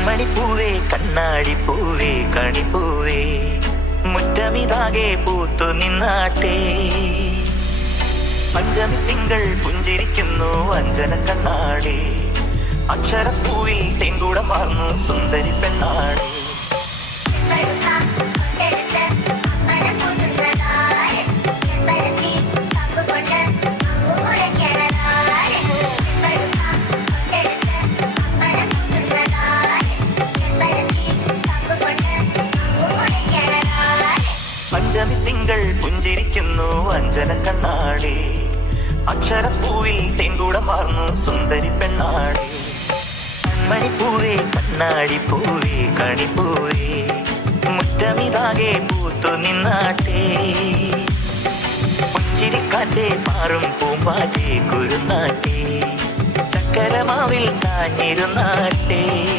കൺമണിപ്പൂവേ കണ്ണാടിപ്പൂവേ കണിപ്പൂവേ മുറ്റമിതാകെ പൂത്തു നിന്നാട്ടെ. പഞ്ചമി തിങ്കൾ പുഞ്ചിരിക്കുന്നു അഞ്ജന കണ്ണാടി. അക്ഷരപ്പൂവിൽ തെങ്കൂടം വാർന്നു സുന്ദരി പെണ്ണാടി. പഞ്ചമി തിങ്കൾ പുഞ്ചിരിക്കുന്നു അഞ്ജന കണ്ണാടി. അക്ഷരപ്പൂവിൽ തെങ്കൂടം വാർന്നു സുന്ദരി പെണ്ണാടി. കൺമണിപ്പൂവേ കണ്ണാടിപ്പൂവേ കണിപ്പൂവേ മുറ്റമിതാകെ പൂത്തു നിന്നാട്ടെ. പുഞ്ചിരിക്കാറ്റെ മാറും പൂമ്പാറ്റെ കുരുന്നാട്ടെ. ചക്കരമാവിൽ ചാഞ്ഞിരുന്നാട്ടെ.